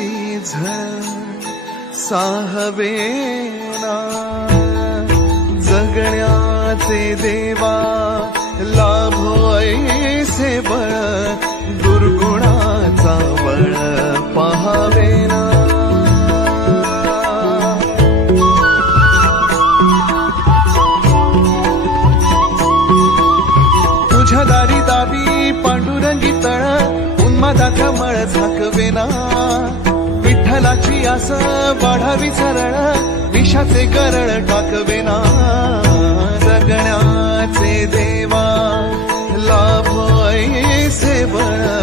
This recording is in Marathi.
प्रेमाची झळ साहवेना, जगण्याचे देवा लाभो ऐसे बळ, दुर्गुणाचा बळ पहावेना. तुझ्या दारी दावी पांडुरंगी तळ, उन्मादाचा मळ झाकवेना. विठ्ठलाची आस वाढावी सरळ, विषाचे गरळ टाकवेना. जगण्याचे देवा लाभो ऐसे बळ,